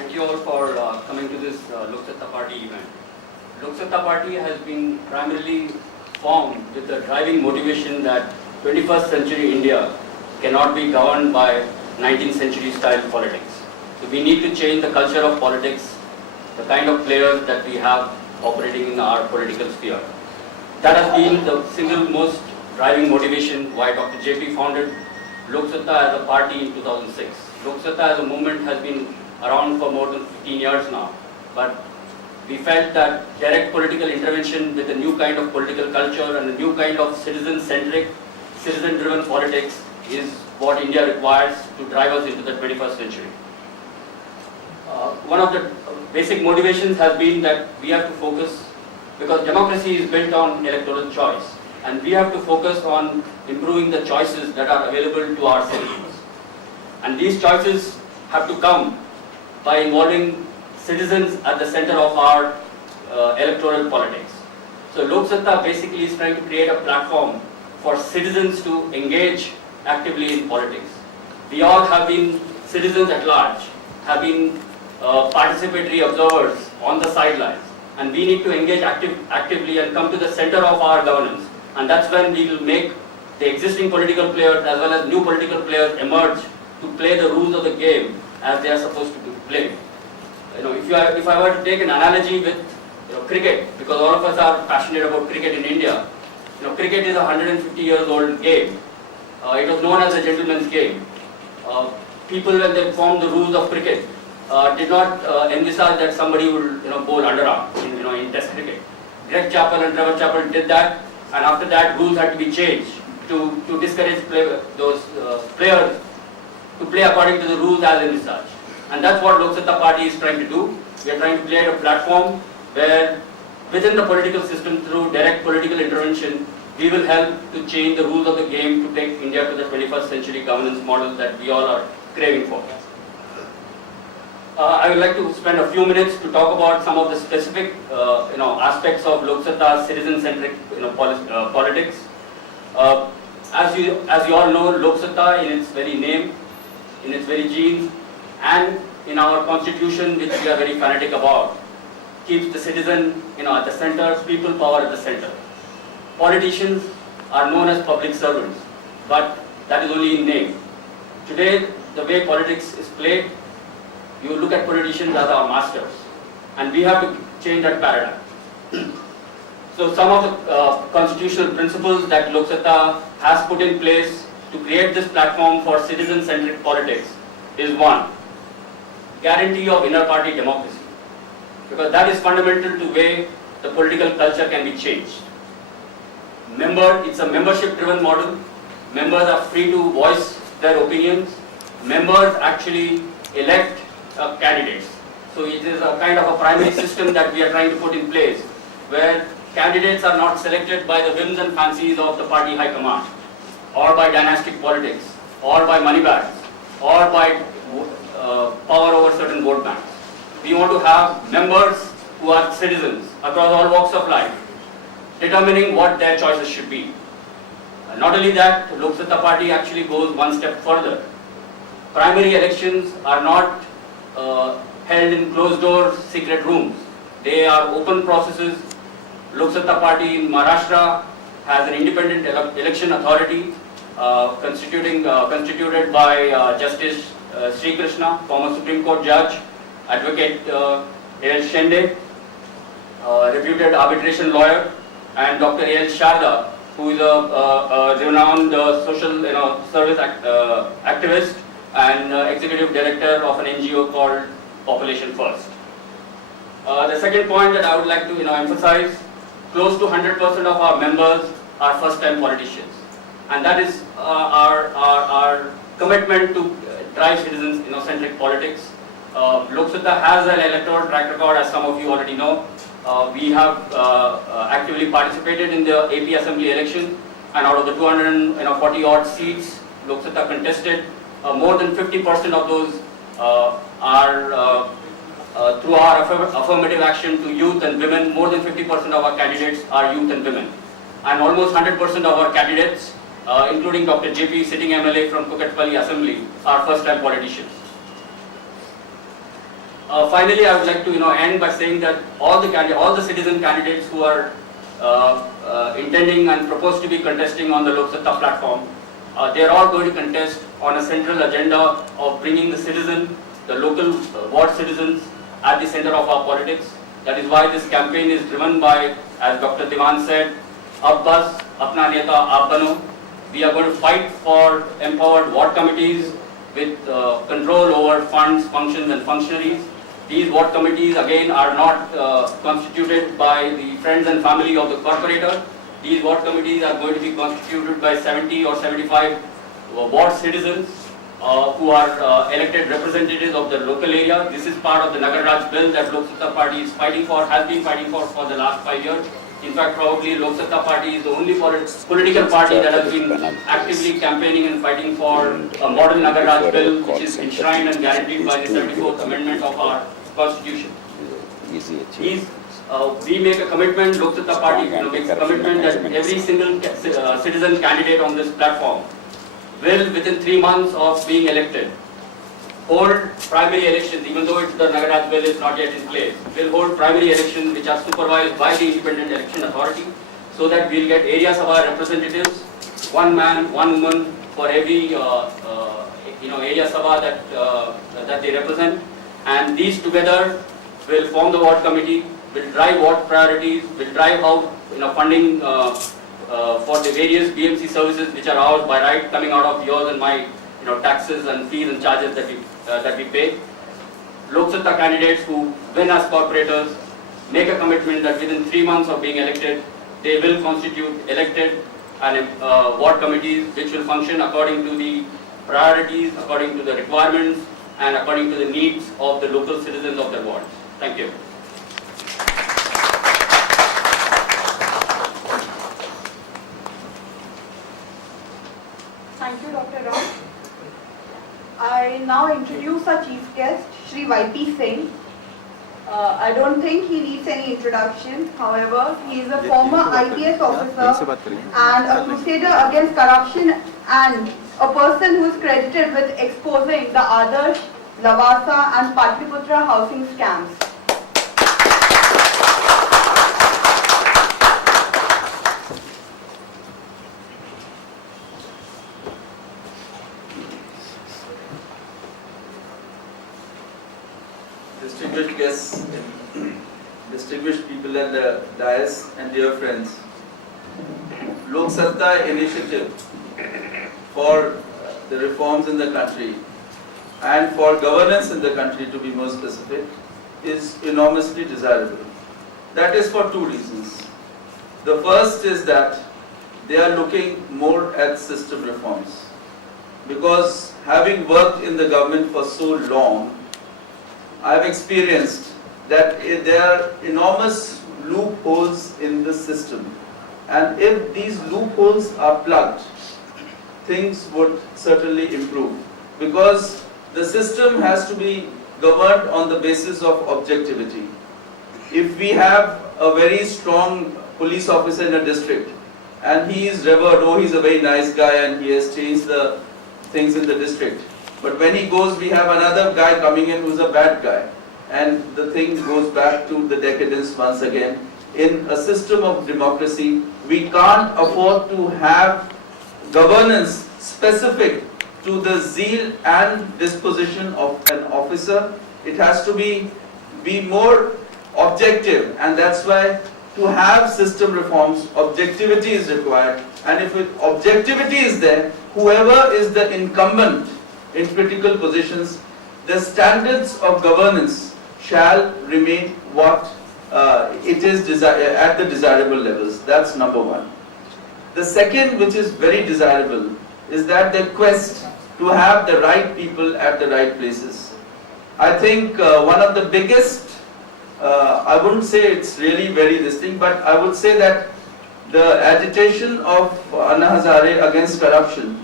Thank you all for coming to this Lok Satta Party event. Lok Satta Party has been primarily formed with the driving motivation that 21st century India cannot be governed by 19th century style politics. So we need to change the culture of politics, the kind of players that we have operating in our political sphere. That has been the single most driving motivation why Dr. JP founded Lok Satta as a party in 2006. Lok Satta as a movement has been around for more than 15 years now, but we felt that direct political intervention with a new kind of political culture and a new kind of citizen-centric, citizen-driven politics is what India requires to drive us into the 21st century. One of the basic motivations has been that we have to focus, because democracy is built on electoral choice, and we have to focus on improving the choices that are available to our citizens. And these choices have to come by involving citizens at the center of our electoral politics. So Lok Satta basically is trying to create a platform for citizens to engage actively in politics. We all have been citizens at large, have been participatory observers on the sidelines, and we need to engage actively and come to the center of our governance. And that's when we will make the existing political players as well as new political players emerge to play the rules of the game as they are supposed to play. If I were to take an analogy with cricket, because all of us are passionate about cricket in India, cricket is a 150 years old game. It was known as a gentleman's game. People, when they formed the rules of cricket, did not envisage that somebody would bowl underarm in Test cricket. Greg Chappell and Trevor Chappell did that, and after that rules had to be changed to discourage those players to play according to the rules as envisaged. And that's what Lok Satta Party is trying to do. We are trying to create a platform where within the political system, through direct political intervention, we will help to change the rules of the game to take India to the 21st century governance model that we all are craving for. I would like to spend a few minutes to talk about some of the specific aspects of Lok Satta's citizen-centric politics. As you all know, Lok Satta in its very name, in its very genes, and in our constitution, which we are very fanatic about, keeps the citizen at the center, people power at the center. Politicians are known as public servants, but that is only in name. Today, the way politics is played, you look at politicians as our masters, and we have to change that paradigm. So some of the constitutional principles that Lok Satta has put in place to create this platform for citizen-centric politics is one, guarantee of inner party democracy, because that is fundamental to the way the political culture can be changed. It's a membership-driven model. Members are free to voice their opinions. Members actually elect candidates. So it is a kind of a primary system that we are trying to put in place, where candidates are not selected by the whims and fancies of the party high command, or by dynastic politics, or by money bags, or by power over certain vote banks. We want to have members who are citizens across all walks of life, determining what their choices should be. Not only that, Lok Satta Party actually goes one step further. Primary elections are not held in closed door secret rooms. They are open processes. Lok Satta Party in Maharashtra has an independent election authority constituted by Justice Sri Krishna, former Supreme Court judge, Advocate A.L. Shende, reputed arbitration lawyer, and Dr. A.L. Sharda, who is a renowned social service activist and executive director of an NGO called Population First. The second point that I would like to emphasize, close to 100% of our members are first-time politicians, and that is our commitment to drive citizen-centric politics. Lok Satta has an electoral track record, as some of you already know. We have actively participated in the AP Assembly election, and out of the 240 odd seats Lok Satta contested, more than 50% of those are through our affirmative action to youth and women. More than 50% of our candidates are youth and women, and almost 100% of our candidates, including Dr. JP, sitting MLA from Kukatpalli Assembly, are first-time politicians. Finally, I would like to end by saying that all the citizen candidates who are intending and proposed to be contesting on the Lok Satta platform, they are all going to contest on a central agenda of bringing the citizen, the local ward citizens, at the center of our politics. That is why this campaign is driven by, as Dr. Diwan said, Ab bas, apna neta aap bano. We are going to fight for empowered ward committees with control over funds, functions and functionaries. These ward committees again are not constituted by the friends and family of the corporator. These ward committees are going to be constituted by 70 or 75 ward citizens who are elected representatives of the local area. This is part of the Nagar Raj bill that Lok Satta Party is fighting for, has been fighting for the last 5 years. In fact, probably Lok Satta Party is the only political party that has been actively campaigning and fighting for a modern Nagar Raj bill, which is enshrined and guaranteed by the 74th Amendment of our Constitution. We make a commitment, Lok Satta Party makes a commitment that every single citizen candidate on this platform will, within 3 months of being elected, hold primary elections, even though the Nagar Raj bill is not yet in place, will hold primary elections which are supervised by the Independent Election Authority, so that we will get area sabha representatives, one man, one woman for every area sabha that they represent, and these together will form the ward committee, will drive ward priorities, will drive how funding for the various BMC services which are ours by right, coming out of yours and my taxes and fees and charges that we pay. Lok Satta candidates who win as corporators make a commitment that within 3 months of being elected, they will constitute elected and ward committees which will function according to the priorities, according to the requirements, and according to the needs of the local citizens of their wards. Thank you. Thank you, Dr. Ram. I now introduce our chief guest, Shri YP Singh. I don't think he needs any introduction. However, he is a former IPS officer and a crusader against corruption and a person who is credited with exposing the Adarsh, Lavasa and Patliputra housing scams. Distinguished guests, distinguished people at the dais and dear friends, Lok Satta initiative for the reforms in the country and for governance in the country, to be more specific, is enormously desirable. That is for two reasons. The first is that they are looking more at system reforms, because having worked in the government for so long, I have experienced that there are enormous loopholes in the system, and if these loopholes are plugged, things would certainly improve, because the system has to be governed on the basis of objectivity. If we have a very strong police officer in a district and he is revered, oh, he's a very nice guy and he has changed the things in the district, but when he goes, we have another guy coming in who's a bad guy, and the thing goes back to the decadence once again. In a system of democracy, we can't afford to have governance specific to the zeal and disposition of an officer. It has to be more objective, and that's why to have system reforms, objectivity is required, and if objectivity is there, whoever is the incumbent in critical positions, the standards of governance shall remain what it is at the desirable levels. That's number one. The second, which is very desirable, is that the quest to have the right people at the right places. I think one of the biggest, I wouldn't say it's really very distinct, but I would say that the agitation of Anna Hazare against corruption,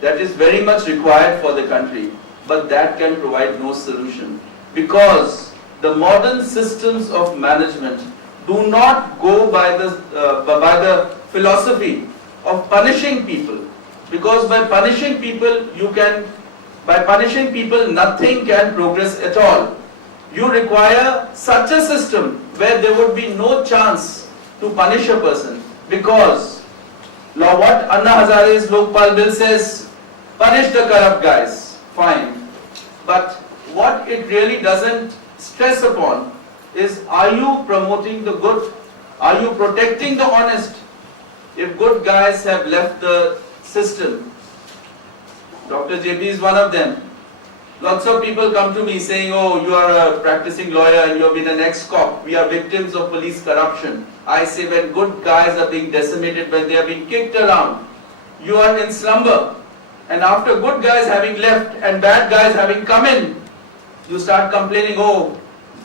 that is very much required for the country, but that can provide no solution, because the modern systems of management do not go by the philosophy of punishing people, because by punishing people nothing can progress at all. You require such a system where there would be no chance to punish a person, because law, what Anna Hazare's Lokpal bill says, punish the corrupt guys, fine. But what it really doesn't stress upon is, are you promoting the good? Are you protecting the honest? If good guys have left the system, Dr. JB is one of them. Lots of people come to me saying, oh, you are a practicing lawyer and you have been an ex-cop. We are victims of police corruption. I say, when good guys are being decimated, when they are being kicked around, you are in slumber. And after good guys having left and bad guys having come in, you start complaining, oh,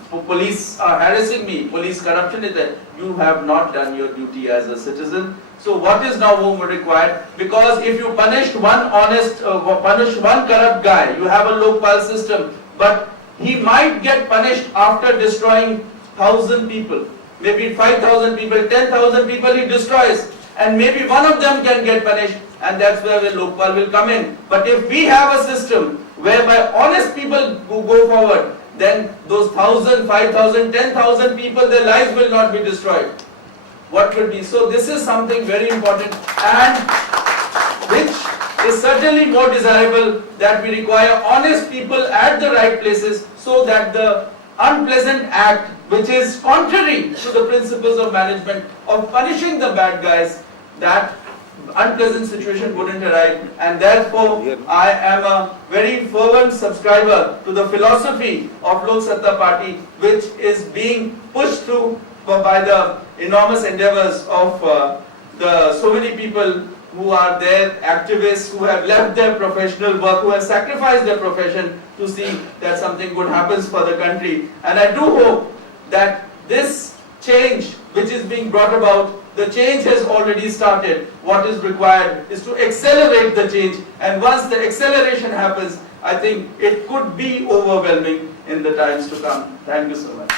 police are harassing me, police corruption is there. You have not done your duty as a citizen. So what is now more required? Because if you punish one corrupt guy, you have a Lokpal system, but he might get punished after destroying 1,000 people, maybe 5,000 people, 10,000 people he destroys, and maybe one of them can get punished, and that's where the Lokpal will come in. But if we have a system whereby honest people who go forward, then those 1,000, 5,000, 10,000 people, their lives will not be destroyed. What will be? So this is something very important, and which is certainly more desirable, that we require honest people at the right places, so that the unpleasant act, which is contrary to the principles of management of punishing the bad guys, that unpleasant situation wouldn't arise. And therefore I am a very fervent subscriber to the philosophy of Lok Satta Party, which is being pushed through by the enormous endeavors of so many people who are there, activists who have left their professional work, who have sacrificed their profession to see that something good happens for the country. And I do hope that this change which is being brought about, the change has already started. What is required is to accelerate the change, and once the acceleration happens, I think it could be overwhelming in the times to come. Thank you so much.